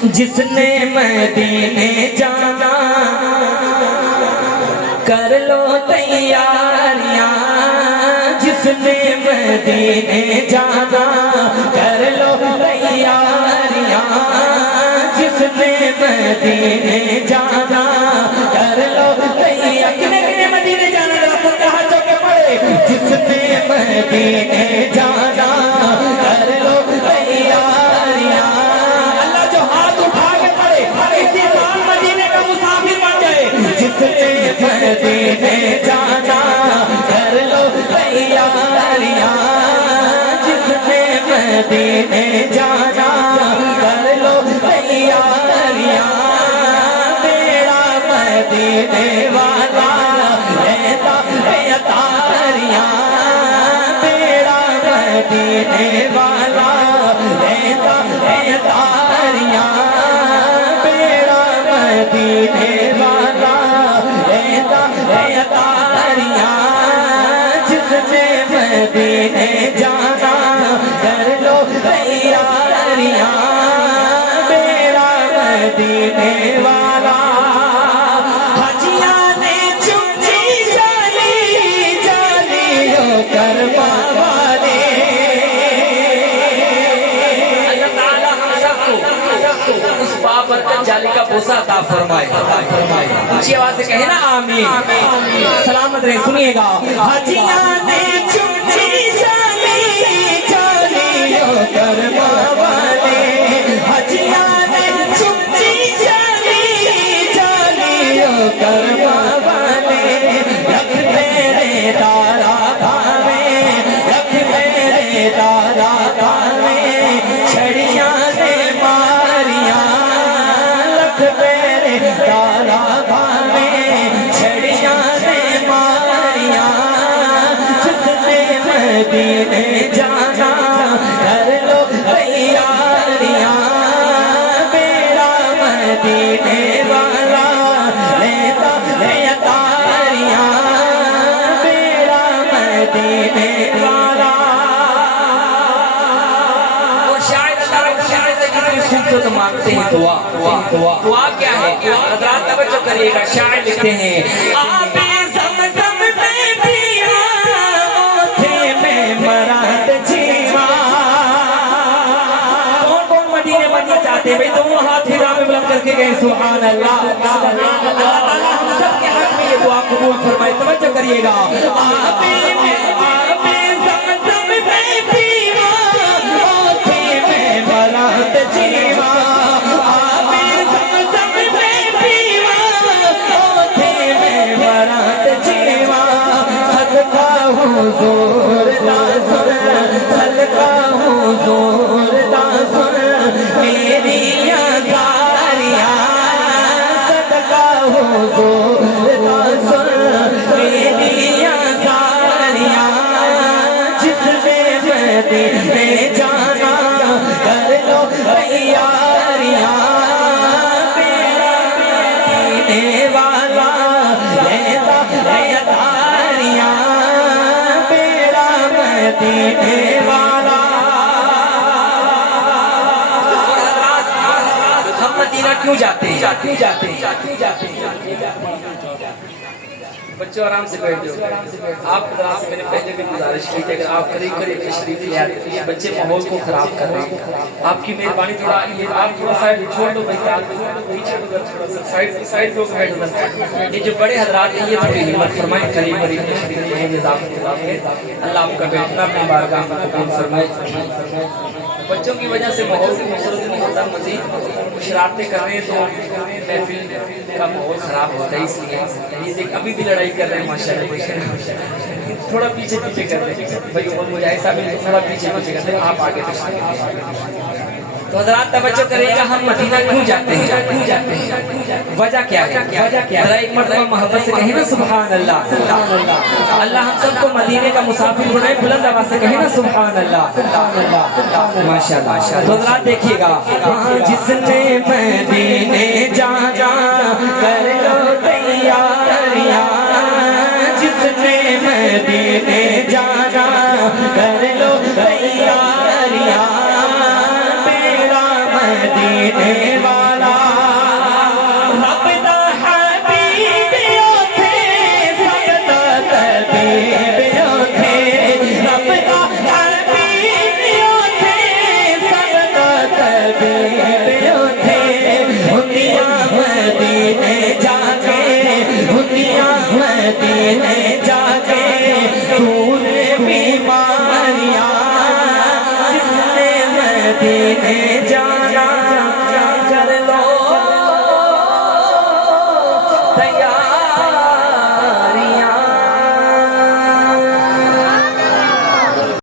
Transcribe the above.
जिसने मदीने जाना कर लो तैयारियां, जिसने मदीने जाना कर लो तैयारियां, जिसने मदीने जाना कर लो तैयारियां। किने मदीने जाना हाथ चौके पड़े, जिसने मदीने जाना कर लो तैयारियां। अल्लाह जो हाथ उठा के पड़े इसी साल मदीने का मुसाफिर बन जाए। जिसने मदीने जाना कर लो तैयारियां, जिसने मदीने जाना कर लो तैयारियां। तेरा मदीने वाला लेता है तारियां, तेरा मदीने वाला लेता है तारियां, तेरा मदीने वाला लेता है तारियां। जिसने मदीने जाना कर लो तैयारियां, तेरा मदीने वाला। हजियां ने चुम्मी जाली जालियो कर वाले। अल्लाह ताला हम सबको उस बाबरकत जाली का बोसा अता फरमाए। ऊंची आवाज से कहे ना आमीन। सलामत रहे, सुनिएगा। हजियां ने चुम्मी जाली जालियो कर वाले, हजियां ने चुम्मी जाली जालियो कर वाले। रख मेरे तारा भावे, रख मेरे तारा भावे, छड़ियां ने मारियां, रख मेरे तारा भावे, छड़ियां ने मारियां। जिसने मदीने जाना कर लो तैयारियां, मेरा मदीने वाला लेता है तारियां, मेरा मदीने वाला। और शायद खूबसूरत मांगते हैं दुआ। दुआ क्या है? हज़रात तवज्जो करिएगा, शायर लिखते हैं आबे ज़मज़म से पिया ओठे में मराद जीवा। कौन कौन मदीने बनना चाहते हैं भाई? दोनों हाथ हिज़ा में बुलंद करके गए सुभान अल्लाह। अल्लाह ताला हम सब के हक में ये दुआ कबूल फरमाए। तवज्जो करिएगा। आबे ज़मज़म से पिया ओठे में मराद जीवा, आबे ज़मज़म से पिया ओठे में मराद जीवा। सदका हुज़ूर दा सुन, सदका हुज़ूर दा सुन मेरी अज़ारियां, सदका हुज़ूर दा सुन मेरी अज़ारियां। जिसने मदीने जाना कर लो तैयारियां, मेरा मदीने वाला लेता है तारियां, मेरा मदीने वाला। हम मदीना क्यों जाते हैं? बच्चों आराम से बैठ जाओ। आप से मैंने पहले भी गुजारिश की थी, अगर आप करीब तशरीफ ले आते तो ये बच्चे माहौल को खराब कर रहे हैं। आपकी मेहरबानी थोड़ा ये आप थोड़ा साइड छोड़ दो भाई, पीछे थोड़ा सा साइड को बैठ दो। ये जो बड़े हजरात हैं ये थोड़ी हिम्मत फरमाए, करीब तशरीफ ले। अल्लाह आपका बैठना अपनी बारगाह में कबूल फरमाए। बच्चों की वजह से माहौल की खूबसूरती नहीं होता, मजीद शरारतें कर रहे हैं तो महफिल का माहौल खराब होता है। इसलिए ये देख अभी भी लड़ाई कर रहे हैं माशाल्लाह। थोड़ा पीछे कर रहे हैं भाई, और मुझे ऐसा भी थोड़ा पीछे कर रहे हैं। आप आगे तो हज़रात तवज्जो करिएगा। हम मदीना क्यों जाते हैं? वजह क्या है? जरा एक मरतबा मोहब्बत से कहे ना सुभान अल्लाह। अल्लाह हम सबको मदीने का मुसाफिर बनाए। बुलंद आवाज से कहे ना सुभान अल्लाह। माशाल्लाह। तो हज़रात देखिएगा, जिसने मदीने जाना कर लो तैयारियां, जिसने मदीने जाना कर लो तैयारियां, मेरा मदीने मदीने जाके दूर बीमारियां, जिसने मदीने जा